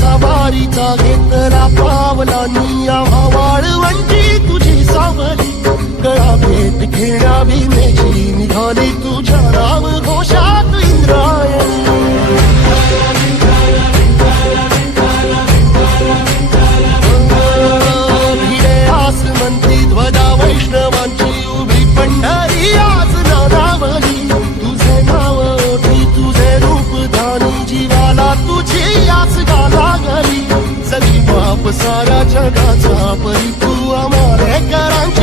सवारीचा घेतला पावलांनी आम्हा वाळवंटी तुझी सावली गळा भेट घेण्या भीमेची निघाली तुझ्या नाव घोषात इंद्रायणी भिडे आसमंती ध्वजा वैष्णवांची उभी पंढरी आज नानावली तुझे नाव ओठी तुझे रूप धानी जीवाला तुझी आस गाला गली सगळी बाप साऱ्या जगाचा परी तू आम्हाला करांची